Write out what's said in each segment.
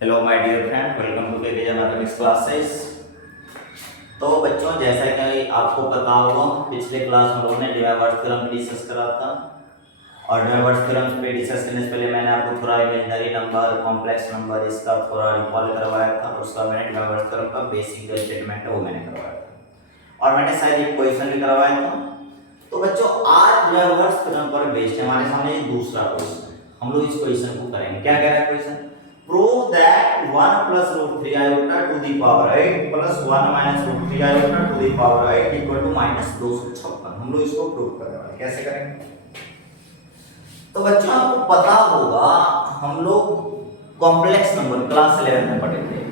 Hello my dear friend, welcome to KK mathematics classes. तो बच्चों, जैसा कि आपको पता होगा, पिछले क्लास में हम लोगों ने डिराइवर्स थ्योरम डिस्कस करा था। और डिराइवर्स थ्योरम पे डिस्कस करने से पहले मैंने आपको थोड़ा इमेजिनरी नंबर, कॉम्प्लेक्स नंबर इसका थोड़ा रिकॉल करवाया था। और उसका मैंने डिराइवर्स थ्योरम का बेसिक जो स्टेटमेंट है वो मैंने करवाया था। और मैंने शायद एक क्वेश्चन भी करवाया था। तो बच्चों, आज डिराइवर्स थ्योरम पर बेस्ड है हमारे सामने ये दूसरा क्वेश्चन है। हम लोग इस क्वेश्चन को करेंगे। क्या कह रहा है question? Prove that 1 plus root 3 iota to the power 8 plus 1 minus root 3 iota to the power 8 equal to minus 256। हम लोग इसको प्रूव करने वाले। कैसे करेंगे? तो बच्चों, आपको पता होगा, हम लोग कॉम्प्लेक्स नंबर क्लास 11 में पढ़े थे।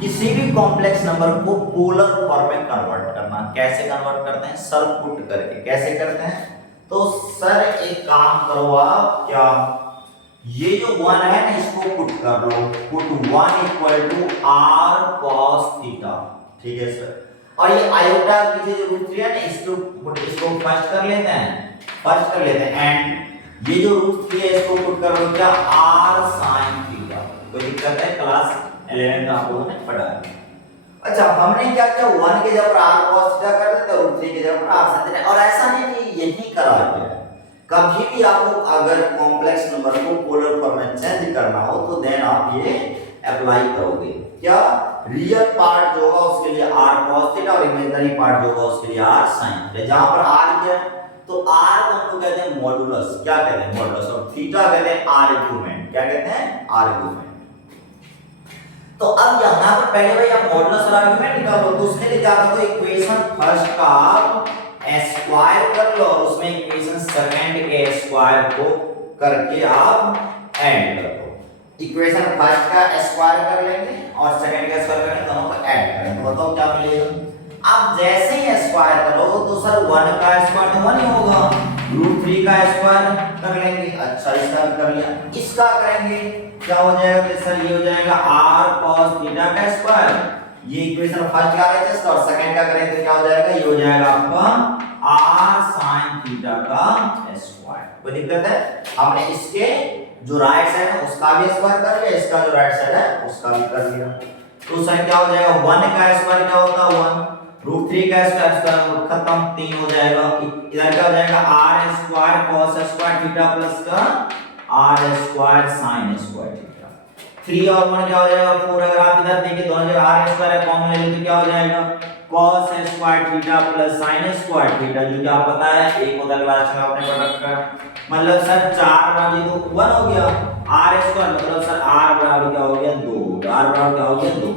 किसी भी कॉम्प्लेक्स नंबर को पोलर फॉर्म में कन्वर्ट करना। कैसे कन्वर्ट करते हैं? सर पुट करके। कैसे करते हैं? तो सर एक काम करो आप, क्या ये जो 1 है ना, इसको पुट कर लो। Put 1 equal to r cos theta. ठीक है सर। और ये आयोटा पीछे जो रूट 3 है ना, इसको फर्स्ट कर लेते हैं। एंड ये जो रूट 3 है इसको पुट कर लो क्या? R sine theta. कोई दिक्कत है? क्लास 11 में आप लोगों ने पढ़ा है। अच्छा, हमने क्या किया? 1 के जगह पर आर कॉस थीटा कर देते, रूट 3 के जगह पर आर साइन थीटा। और ऐसा नहीं कि यही करा गया। कभी भी आपको अगर कॉम्प्लेक्स नंबर को पोलर फॉर्म में चेंज करना हो तो देन आप ये अप्लाई करोगे। क्या? रियल पार्ट जो होगा उसके लिए r cos थीटा और इमेजिनरी पार्ट जो होगा उसके लिए r sin थीटा। जहां पर r क्या है, तो r को हम लोग कहते हैं मॉडुलस। क्या कहते हैं? मॉडुलस। और थीटा कहते हैं आर्गुमेंट। क्या कहते हैं? आर्गुमेंट। तो अब यहां पर पहले भाई आप मॉडुलस और आर्गुमेंट निकालो। तो उसके लिए क्या करो? इक्वेशन फर्स्ट का आप स्क्वायर कर लो और उसमें इक्वेशन सेकंड के स्क्वायर को करके आप ऐड कर दो। इक्वेशन फर्स्ट का स्क्वायर कर लेंगे और सेकंड का स्क्वायर करेंगे, दोनों को ऐड करेंगे। तो बताओ क्या मिलेगा? अब जैसे ही स्क्वायर करो तो सर 1 का स्क्वायर तो 1 ही होगा। रूट 3 का स्क्वायर कर लेंगे। अच्छा, इसका भी कर लिया। इसका करेंगे, क्या हो जाएगा? तो सर ये हो जाएगा r cos थीटा का स्क्वायर। ये इक्वेशन फर्स्ट का RHS और सेकंड का करेंगे तो क्या हो जाएगा? ये हो जाएगा आपका r sin थीटा का स्क्वायर। कोई दिक्कत है? हमने इसके जो राइट साइड है उसका भी स्क्वायर कर लिया, इसका जो राइट साइड है उसका भी कर लिया। तो सर क्या हो जाएगा? 1 का स्क्वायर क्या होता है? 1। रूट 3 का स्क्वायर खत्म, 3 हो जाएगा। इधर क्या हो जाएगा? r square cos square theta plus का r square sin square theta. 3 और 1 क्या हो जाएगा? 4। अगर आप इधर देखिए दोनों जगह r स्क्वायर कॉमन ले लो तो क्या हो जाएगा? cos square theta plus sin square theta, जो कि आप पता है एक होता क्लास में आपने पढ़ रखा है। मतलब सर 4 बार ये तो 1 हो गया। r स्क्वायर मतलब सर r बराबर क्या हो गया? 2। r बराबर क्या हो गया? 2।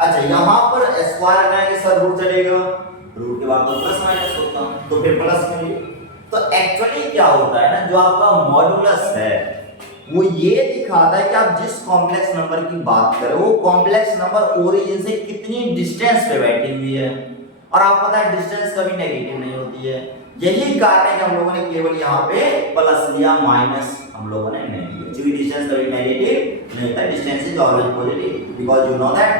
अच्छा, यहां पर स्क्वायर लगाएंगे सर रूट चलेगा। रूट के बाद तो प्लस माइनस होता, तो फिर प्लस करेंगे। तो एक्चुअली क्या होता है ना, जो आपका मॉडुलस है वो ये दिखाता है कि आप जिस कॉम्प्लेक्स नंबर की बात करें वो कॉम्प्लेक्स नंबर ओरिजिन से कितनी डिस्टेंस पे बैठी हुई है। और आपको पता है डिस्टेंस कभी नेगेटिव नहीं होती है। यही कारण है कि हम लोगों ने केवल यहाँ पे प्लस लिया, माइनस हम लोगों ने नहीं लिया। क्योंकि डिस्टेंस कभी नेगेटिव नहीं होता, distance is always positive because you know that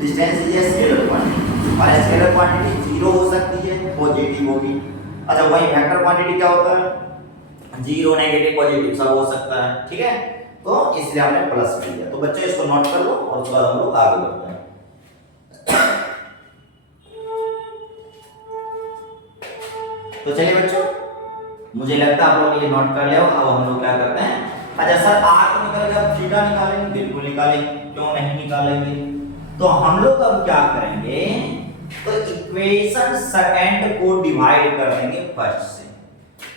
distance is a scalar quantity. और स्केलर क्वांटिटी जीरो हो सकती है, पॉजिटिव होगी। अच्छा, वही वेक्टर क्वांटिटी क्या होता है? जीरो, नेगेटिव, पॉजिटिव सब हो सकता है। ठीक है, तो इसलिए हमने प्लस कर दिया। तो बच्चों इसको नोट कर लो और उसके बाद हम लोग आगे बढ़ते हैं। तो चलिए बच्चों, मुझे लगता है आप लोग ये नोट कर लिया। अब हम लोग क्या करते हैं? अच्छा सर, r को निकाल के अब थीटा निकालेंगे। बिल्कुल निकालेंगे, क्यों नहीं निकालेंगे। तो हम लोग अब क्या करेंगे? तो इक्वेशन सेकंड को डिवाइड कर देंगे फर्स्ट से।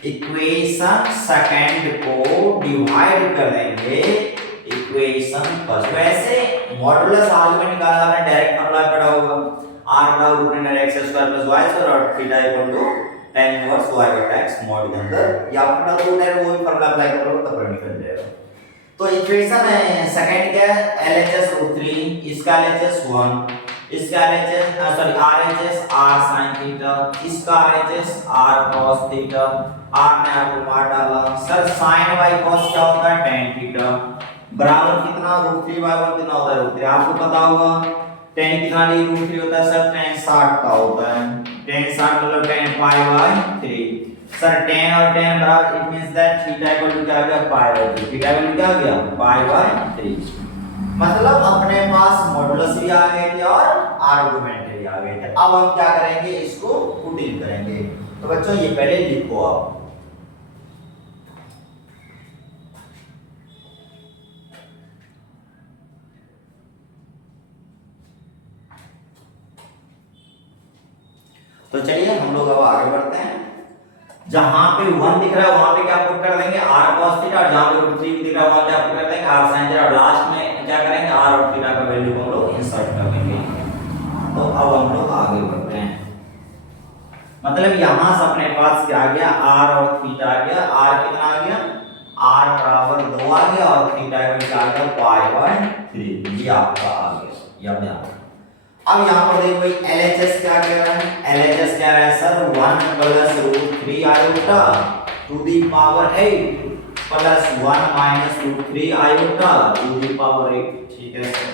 इक्वेशन सेकंड को डिवाइड कर देंगे इक्वेशन फर्स्ट। वैसे मॉडुलस आर्गुमेंट निकाला आपने, डायरेक्ट फॉर्मूला पढ़ा होगा। r बराबर root under x square plus y square और theta equal to tan inverse y बटा x मॉड के अंदर या अपना रूट है वो भी फॉर्मूला अप्लाई करो तब निकल जाएगा। तो इक्वेशन है सेकंड क्या है? LHS रूट 3, इसका LHS 1, इसका LHS sorry RHS r sin theta, इसका RHS r cos theta. r ने आपको मार डाला सर। sin y cos क्या होता है? tan थीटा बराबर कितना? रूट 3 बाय 1 कितना होता है? रूट 3। आपको पता होगा tan कितना नहीं रूट 3 होता है सर? tan 60 का होता है। tan 60 मतलब tan pi by 3। Sir tan और tan बराबर, it means that theta equal to क्या आ गया? Pi by 3। Theta equal to क्या आ गया? Pi by 3। मतलब अपने पास मॉडुलस भी आ गए थे और आर्गुमेंट भी आ गए थे। अब हम क्या करेंगे, इसको पुटिंग करेंगे। तो बच्चों ये पहले लिखो आप। तो चलिए हम लोग अब आगे बढ़ते हैं। जहां पे 1 दिख रहा है वहां पे क्या पुट कर देंगे, r cos थीटा, और जहां पे √3 दिख रहा है वहां क्या पुट कर देंगे, r sin थीटा, और लास्ट में क्या करेंगे, r और थीटा का वैल्यू को हम लोग इंसर्ट कर देंगे। तो अब हम लोग आगे बढ़ते हैं। मतलब यहां से अपने पास क्या आ गया, r और थीटा आ गया। r कितना आ गया, r बराबर 2 आ गया, और थीटा का क्या आ गया, π/3। ये आपका आ गया। याद है। अब यहाँ पर देखो भाई LHS क्या कह रहा है, LHS कह रहा है sir 1 + √3 iota to the power 8 plus 1 - √3 iota to the power 8। ठीक है सर।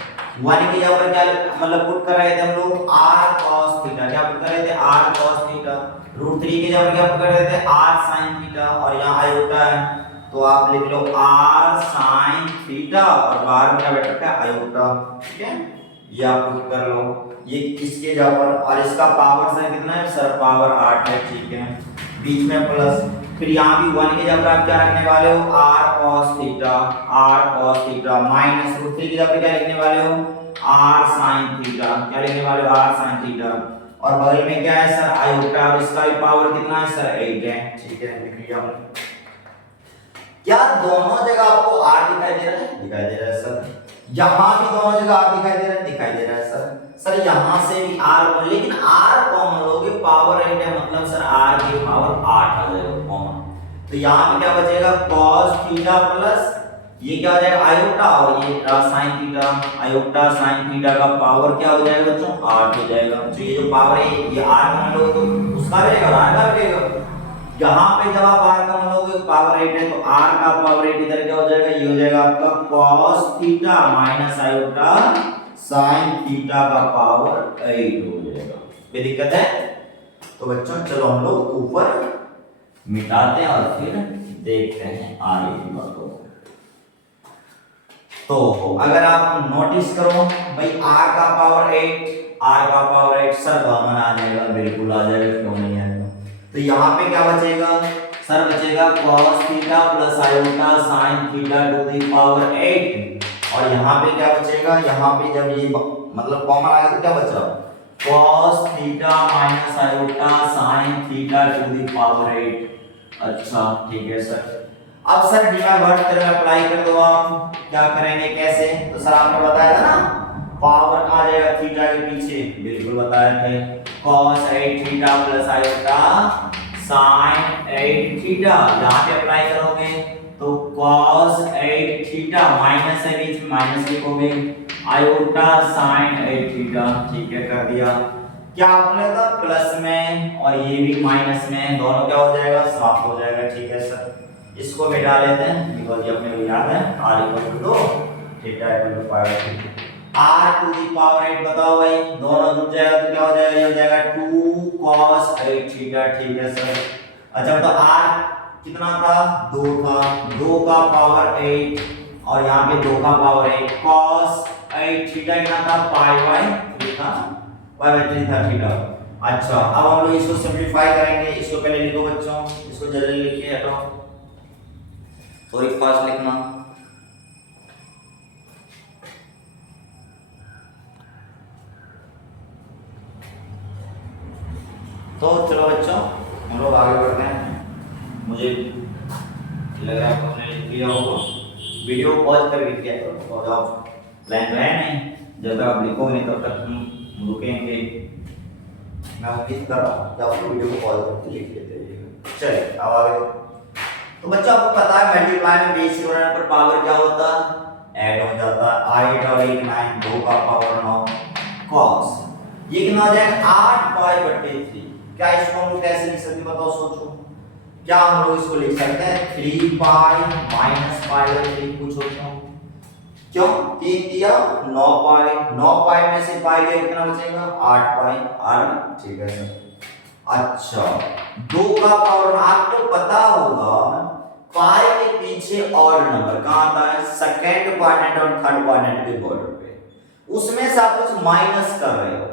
1 की जगह पर क्या मतलब पुट कर रहे थे हम लोग, r cos थीटा, क्या पुट कर रहे थे, r cos थीटा। √3 की जगह पर क्या पुट कर रहे थे, r sin थीटा, और यहाँ आयोटा है तो आप लिख लो r sin थीटा, और बाहर में क्या बैठ रखा है, आयोटा। ठीक है, ये आप पुट कर लो। ये किसके जगह पर, और इसका पावर सर कितना है, सर पावर 8 है। ठीक है, बीच में प्लस, फिर यहाँ भी 1 की जगह पर आप क्या रखने वाले हो, r cos थीटा, माइनस √3 की जगह पर क्या लिखने वाले हो, r sin थीटा, क्या लिखने वाले हो, r sin थीटा, और बगल में क्या है सर, आयोटा, और इसका भी पावर कितना है सर, 8 है। ठीक है, लिख लिया हमने। क्या दोनों जगह आपको r दिखाई दे रहा है, दिखाई दे रहा है सर। यहां भी दोनों जगह r दिखाई दे रहा है, दिखाई दे रहा है सर। सर यहां से भी r, लेकिन r कॉमन लोगे, पावर 8 है, मतलब सर r की पावर 8 आ जाएगा कॉमन। तो यहां पे क्या बचेगा, cos थीटा प्लस ये क्या हो जाएगा, आयोटा, और ये sin theta, iota sin theta का पावर क्या हो जाएगा बच्चों, 8 हो जाएगा। तो ये जो पावर है ये r कॉमन लोगे तो उसका भी रहेगा, r का भी रहेगा। यहाँ पे जब आप r का मनोगे पावर 8 है, तो r का पावर 8 इधर क्या हो जाएगा, ये हो जाएगा आपका cos theta minus iota sin theta का पावर 8 हो जाएगा। कोई दिक्कत है? तो बच्चों चलो हम लोग ऊपर मिटाते हैं और फिर देखते हैं आगे की बातों को। तो अगर आप नोटिस करो भाई r का पावर 8 सर कॉमन आ जाएगा, बिल्कुल आ जाएगा, क्यों नहीं आएगा। तो यहाँ पे क्या बचेगा सर, बचेगा cos theta plus iota sin theta to the power 8, और यहाँ पे क्या बचेगा, यहाँ पे जब ये मतलब कॉमन आएगा तो क्या बचा, cos theta minus iota sin theta to the power 8। अच्छा ठीक है सर। अब सर डिराइवर्स थ्योरम अप्लाई कर दो आप। क्या करेंगे, कैसे, तो सर आपने बताया था ना, पावर आ जाएगा थीटा के पीछे, बिल्कुल बताया थे, cos 8 theta plus iota sin 8 theta. यहाँ पे अप्लाई करोगे तो cos 8 थीटा माइनस है, बीच में माइनस लिखोगे, आयोटा sin 8 थीटा। ठीक है, कर दिया। क्या आपने था प्लस में और ये भी माइनस में, दोनों क्या हो जाएगा, समाप्त हो जाएगा। ठीक है सर, इसको मिटा लेते हैं बिकॉज़ ये अपने को याद है, r = 2 theta = 5। r to the power 8 बताओ भाई, दोनों जुड़ जाएगा तो क्या हो जाएगा, ये हो जाएगा 2 cos 8 थीटा। ठीक है सर। अच्छा तो r कितना था, 2 था, 2 का पावर 8, और यहाँ पे 2 का पावर 8, cos 8 थीटा कितना था, π/3 था, π/3 था थीटा। अच्छा अब हम लोग इसको सिंपलीफाई करेंगे। इसको पहले लिखो बच्चों, इसको जल्दी लिखिए, हटाओ थोड़ी फास्ट लिखना। तो चलो बच्चों हम लोग आगे बढ़ते हैं। मुझे लग रहा है आपने लिख लिया होगा, वीडियो पॉज कर लिखिए और आप लाइन पे है नहीं, जब तक आप लिखोगे नहीं तब तक हम रुकेंगे। मैं उम्मीद कर रहा हूँ कि आप वीडियो को पॉज करके लिख लेते हैं। चलिए अब आगे। तो बच्चों आपको पता है मल्टीप्लाई में बेस बनाने पर पावर क्या होता है, ऐड हो जाता है। 8 और 1 9, 2 का पावर 9 cos, ये कितना हो जाएगा 8π/3। क्या इसको हम लोग कैसे लिख सकते हैं बताओ, सोचो। क्या हम लोग इसको लिख सकते हैं 3π - π/3, कुछ सोचो क्यों, 3 दिया 9π में से पाई गया कितना बचेगा 8π। ठीक है सर। अच्छा 2 का पावर, आपको पता होगा पाई के पीछे ऑड नंबर कहां आता है, सेकंड सेकंड क्वाड्रेंट और थर्ड क्वाड्रेंट के बॉर्डर पे, उसमें से आप कुछ माइनस कर रहे हो,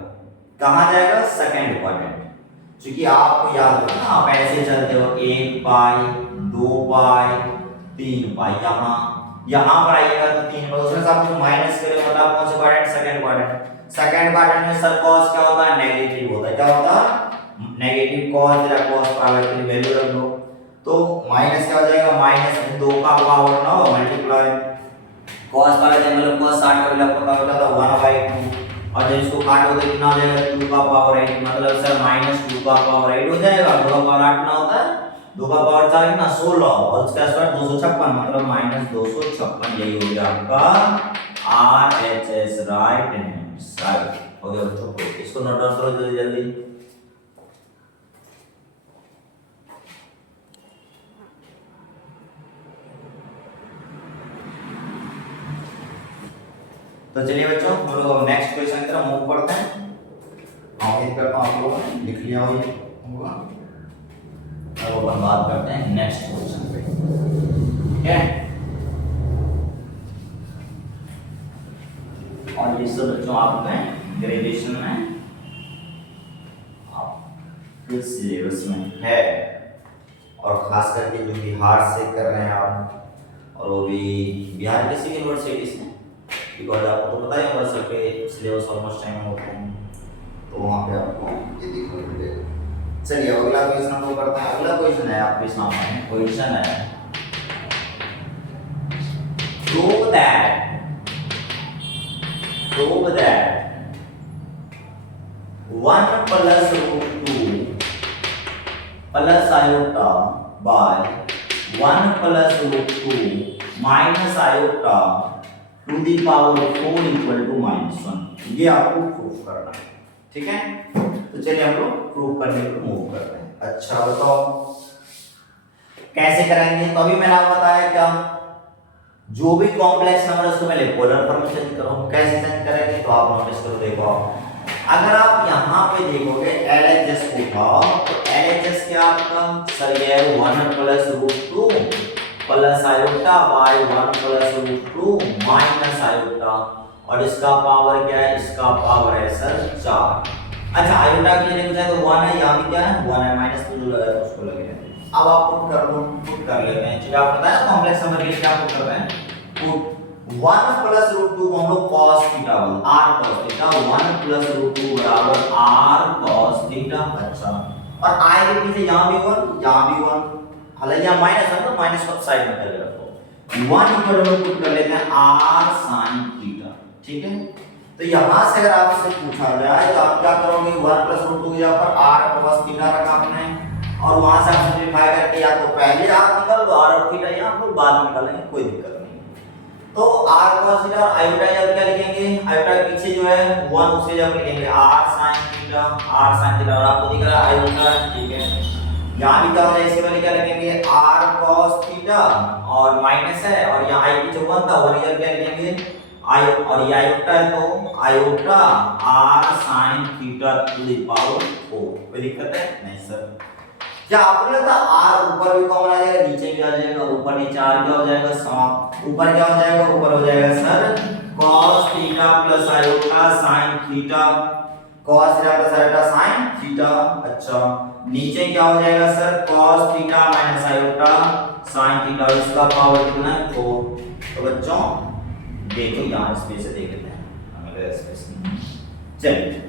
कहाँ जाएगा? Second quadrant. क्योंकि आपको याद होगा ना, आप ऐसे चलते हो 1 पाई 2 पाई 3 पाई, यहाँ पर आइएगा तो 3 पाई, उसमें से आप कुछ माइनस करें मतलब कौन सा quadrant? Second quadrant. Second quadrant में सर कॉस क्या होता है? नेगेटिव होता है। क्या होता है? नेगेटिव कॉस या कॉस पावर की वैल्यू रख लो, तो माइनस क्या हो जाएगा? माइनस 2 का पावर 9 मल्टीप्लाई कॉस पावर से मतलब कॉस 60 का मतलब पता होता था 1/2, और जब इसको काटो तो कितना हो जाएगा? 2 का पावर 8, मतलब सर -2 का पावर 8 हो जाएगा। 2 का पावर 8 ना होता है, 2 का पावर 4 कितना? 16, और उसका स्क्वायर 256, मतलब -256। यही हो गया आपका RHS, राइट हैंड साइड हो गया बच्चों। इसको नोट डाउन करो जल्दी जल्दी। तो चलिए बच्चों, हम लोग नेक्स्ट क्वेश्चन की तरफ मूव करते हैं। उम्मीद करता हूं आप लोगों ने लिख लिया होगा। अब अपन बात करते हैं नेक्स्ट क्वेश्चन पे, ठीक है? और ये सब बच्चों आपके ग्रेजुएशन में आपके सिलेबस में है, और खास करके जो बिहार से कर रहे हैं आप, और वो भी बिहार किसी यूनिवर्सिटी से, बिकॉज आपको तो पता ही होगा सबके सिलेबस ऑलमोस्ट टाइम होते हैं, तो वहाँ पे आपको ये देखने को मिलेगा। चलिए अगला क्वेश्चन हम लोग करते हैं। अगला क्वेश्चन है आपके सामने, क्वेश्चन है prove that 1 plus root 2 plus iota by 1 plus root 2 minus iota to the power 4 equal to -1। ये आपको प्रूफ करना है, ठीक है? तो चलिए हम लोग प्रूफ करने को मूव करते हैं। अच्छा बताओ कैसे करेंगे? तो अभी मैंने आपको बताया क्या, जो भी कॉम्प्लेक्स नंबर है उसको पहले पोलर फॉर्म में चेंज करो। कैसे चेंज करेंगे? तो आप नोटिस करो, देखो अगर आप यहाँ पे देखोगे LHS को उठाओ, तो LHS क्या आपका? सर ये है 1 plus root 2 plus iota by 1 plus root 2 minus iota, और इसका पावर क्या है? इसका पावर है सर 4। अच्छा आयोटा के लिए मुझे तो 1 है, यहाँ भी क्या है? 1 है, -2 जो लगा है उसको लगेगा। अब आप पुट कर लेते हैं। चलिए आप बताया कॉम्प्लेक्स नंबर के लिए क्या पुट कर रहे हैं? पुट 1 plus root 2 को हम लोग cos थीटा बोल, r cos theta, 1 plus root 2 बराबर r cos थीटा। अच्छा, और i के पीछे यहाँ भी 1, यहाँ भी 1, हालांकि यहाँ माइनस है तो माइनस को साइड में कर रखो। 1 इक्वल टू पुट कर लेते हैं r sin थीटा, ठीक है? तो यहाँ से अगर आपसे पूछा जाए तो आप क्या करोगे? 1 plus root 2 यहाँ पर r cos थीटा रखा आपने, और वहां से आप सिंपलीफाई करके या तो पहले r निकाल लो, r और थीटा यहाँ पर बाद में निकालेंगे, कोई दिक्कत नहीं। तो r cos थीटा और आयोटा जब क्या लिखेंगे? आयोटा के पीछे जो है 1 उसे जब लिखेंगे r sin थीटा, और आपको दिख रहा है आयोटा, ठीक है? यहाँ भी क्या हो जाए? इसके पहले क्या लिखेंगे? r cos थीटा और माइनस है, और यहाँ i की जो 1 था 1 इधर क्या लिखेंगे? आई, और ये आयोटा है तो iota r sin theta to the power 4। कोई दिक्कत है? नहीं सर। क्या आपने लगता r ऊपर भी कॉमन आ जाएगा, नीचे भी आ जाएगा, ऊपर नीचे r क्या हो जाएगा? समाप्त। ऊपर क्या हो जाएगा? ऊपर हो जाएगा sir cos theta plus iota sin theta, cos theta plus iota sin theta. अच्छा, नीचे क्या हो जाएगा sir? cos theta minus iota sin theta, इसका पावर कितना है? 4। तो बच्चों देखो यहाँ स्पेस से देख लेते हैं, अगले स्पेस में। चलिए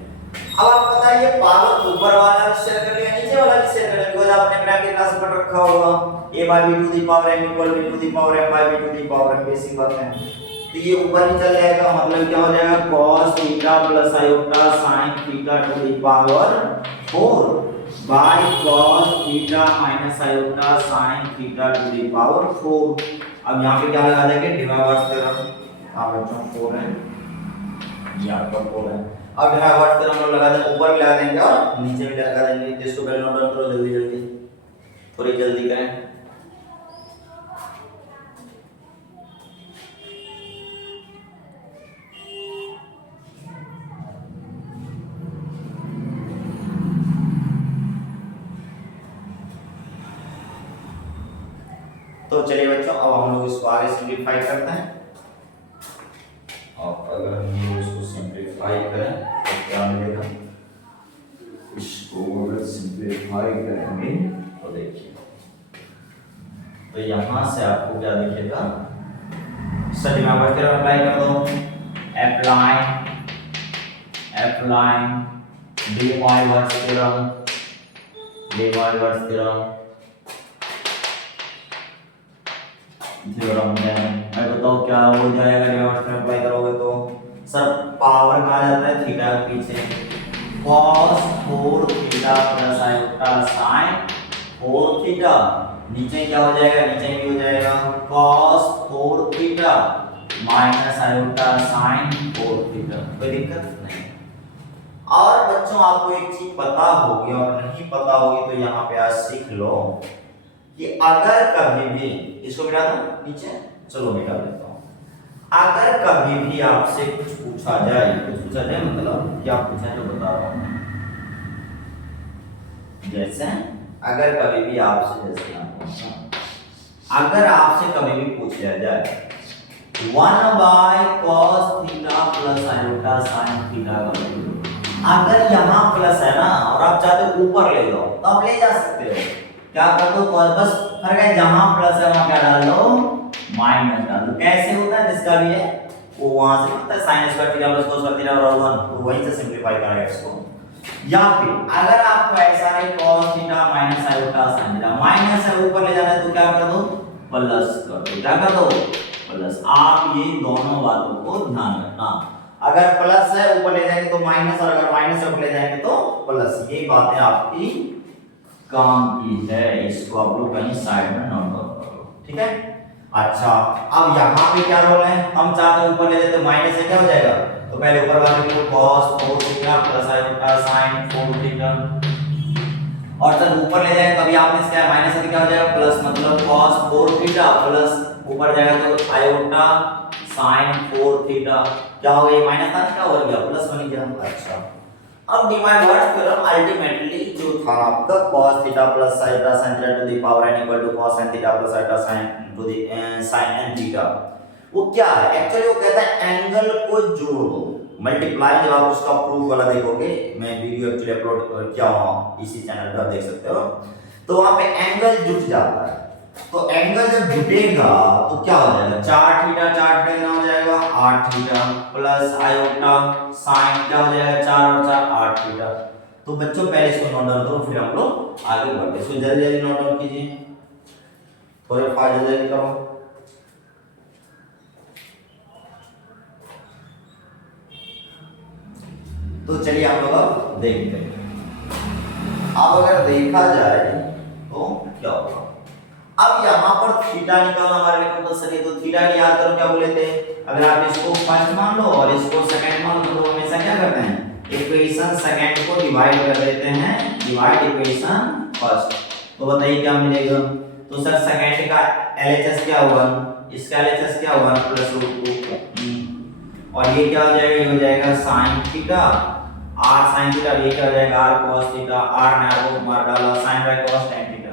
अब आप बताइए पावर ऊपर वाला शेयर कर लिया, नीचे वाला भी शेयर कर लिया, बिकॉज़ आपने ब्रैकेट क्लास पढ़ रखा होगा a by b to the power m equal to the power m by b to the power m, basic बात है। तो ये ऊपर भी चल जाएगा, मतलब क्या हो जाएगा? cos theta plus iota sin theta to the power 4 by cos theta minus iota sin theta to the power 4। अब यहाँ पे क्या लगा देंगे? डिवाइवर्स थ्योरम। हाँ बच्चों 4 है, यहाँ पर 4 है। अब डिवाइवर्स थ्योरम हम लोग लगा देंगे, ऊपर भी लगा देंगे और नीचे भी लगा देंगे। इसको पहले नोट डाउन करो जल्दी जल्दी, थोड़ी जल्दी करें। तो चलिए बच्चों अब हम लोग इसको आगे सिंपलीफाई करते हैं। और अगर हम ये इसको सिंप्लीफाई करें तो क्या मिलेगा, इसको अगर सिंप्लीफाई करेंगे तो देखिए, तो यहाँ से आपको क्या दिखेगा, सभी में बढ़ते अप्लाई कर दो, अप्लाई dy वर्स थ्योरम, मैं बताओ क्या हो जाएगा dy वर्स थ्योरम अप्लाई करोगे तो, सर पावर कहा जाता है थीटा के पीछे, cos 4 theta plus iota sin 4 theta, नीचे क्या हो जाएगा, नीचे भी हो जाएगा cos 4 theta minus iota sin 4 theta, कोई दिक्कत नहीं। और बच्चों आपको एक चीज पता होगी और नहीं पता होगी तो यहाँ पे आज सीख लो कि अगर कभी भी, इसको मिटा दो नीचे, चलो मिटा देता हूँ, अगर कभी भी आपसे कुछ पूछा जाए, मतलब क्या पूछा है तो बता रहा हूँ, जैसे अगर कभी भी आपसे, जैसे अगर आपसे कभी भी पूछा जाए 1/cos theta plus iota sin theta का वैल्यू, अगर यहाँ प्लस है ना और आप चाहते हो ऊपर ले जाओ तो आप ले जा सकते हो, क्या कर दो, बस फर्क है, जहां प्लस है वहां क्या डाल दो, माइनस डाल दो। कैसे होता है जिसका भी है वो वहां से होता है sin square theta plus cos theta बराबर 1, तो वहीं से सिंपलीफाई करेगा इसको। या फिर अगर आपको ऐसा है cos theta minus iota sin theta, minus है ऊपर ले जाना है तो क्या कर दो, प्लस कर दो, क्या कर दो, प्लस। आप ये दोनों बातों को ध्यान रखना, अगर प्लस है ऊपर ले जाएंगे तो माइनस, और अगर माइनस ऊपर ले जाएंगे तो प्लस, ये बातें आपकी काम की है, इसको आप लोग कहीं साइड में नोट डाउन कर लो, ठीक है। अच्छा अब यहाँ पे क्या रोल है, हम चाहते हैं ऊपर ले जाए तो माइनस से क्या हो जाएगा, तो पहले ऊपर वाले को cos 4 theta plus iota sin 4 theta, और जब ऊपर ले जाए तभी आपने क्या माइनस से क्या हो जाएगा प्लस, मतलब cos 4 थीटा प्लस ऊपर जाएगा तो आयोटा sin 4 थीटा, क्या हो गया, माइनस था क्या हो गया, प्लस बन गया। अच्छा अब डिवाइड थ्योरम अल्टीमेटली जो था आपका cos theta plus iota sin theta to the power n equal to cos n theta plus iota sin to the sin n theta, वो क्या है एक्चुअली, वो कहता है एंगल को जोड़ दो, मल्टीप्लाई, जब आप उसका प्रूफ वाला देखोगे, मैं वीडियो एक्चुअली अपलोड किया हूं इसी चैनल पे, आप देख सकते हो, तो वहां पे एंगल जुट जाता है, तो एंगल जब जुटेगा तो क्या हो जाएगा, 4 थीटा कितना हो जाएगा 8 थीटा प्लस आयोटा sin क्या हो जाएगा 4 और 4 8 थीटा। तो बच्चों पहले इसको नोट डाउन करो फिर हम लोग आगे बढ़ते हैं, इसको जल्दी जल्दी नोट डाउन कीजिए, थोड़े फाइल जल्दी करो। तो चलिए हम लोग अब देखते हैं, अब अगर देखा जाए तो क्या होगा, अब यहाँ पर थीटा निकालना हमारे लिए कंपलसरी है, तो थीटा याद करो क्या बोले थे, अगर आप इसको फर्स्ट मान लो और इसको सेकंड मान लो तो हमेशा क्या करते हैं, इक्वेशन सेकंड को डिवाइड कर देते हैं, डिवाइड इक्वेशन फर्स्ट, तो बताइए क्या मिलेगा, तो सर सेकंड का एलएचएस क्या हुआ, इसका एलएचएस क्या हुआ +√2, और ये क्या हो जाएगा, ये हो जाएगा sin theta r sin theta, ये क्या हो जाएगा r cos थीटा, r ने r को मार डाला sin by cos tan theta.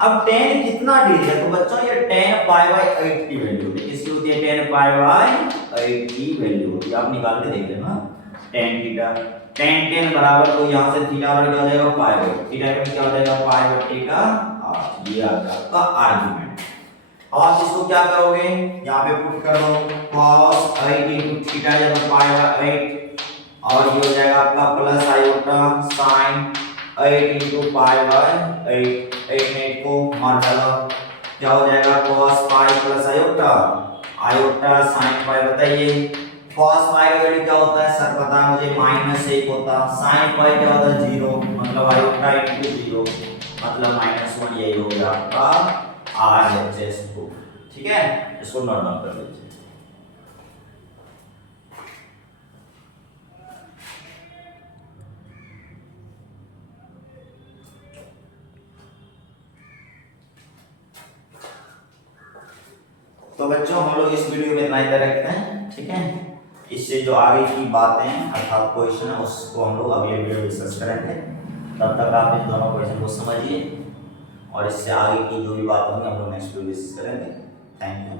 अब tan कितना डिग्री है, तो बच्चों ये tan π/8 की वैल्यू होती है, किसकी होती है, tan π/8 की वैल्यू होती है, आप निकाल के देख लेना, tan थीटा tan बराबर, तो यहां से थीटा बराबर क्या हो जाएगा π/8, थीटा का क्या हो जाएगा π/8 का r, ये आपका आर्गुमेंट। अब आप इसको क्या करोगे, यहाँ पे पुट कर दो cos 8 into थीटा जब π/8, और ये हो जाएगा आपका प्लस आयोटा sin 8 into π/8, 8 को मार डालो, क्या हो जाएगा cos π प्लस आयोटा sin π, बताइए cos π का वैल्यू क्या होता है सर पता है मुझे, -1 होता, sin π क्या होता है 0, मतलब आयोटा into 0 मतलब -1, यही हो गया आपका RHS को, ठीक है, इसको नोट डाउन कर लीजिए। तो बच्चों हम लोग इस वीडियो में इतना ही रखते हैं, ठीक है, इससे जो आगे की बातें अर्थात क्वेश्चन है उसको हम लोग अगले वीडियो डिस्कस करेंगे, तब तक आप इन दोनों क्वेश्चन को समझिए और इससे आगे की जो भी बात होगी हम लोग नेक्स्ट वीडियो डिस्कस करेंगे। Thank you.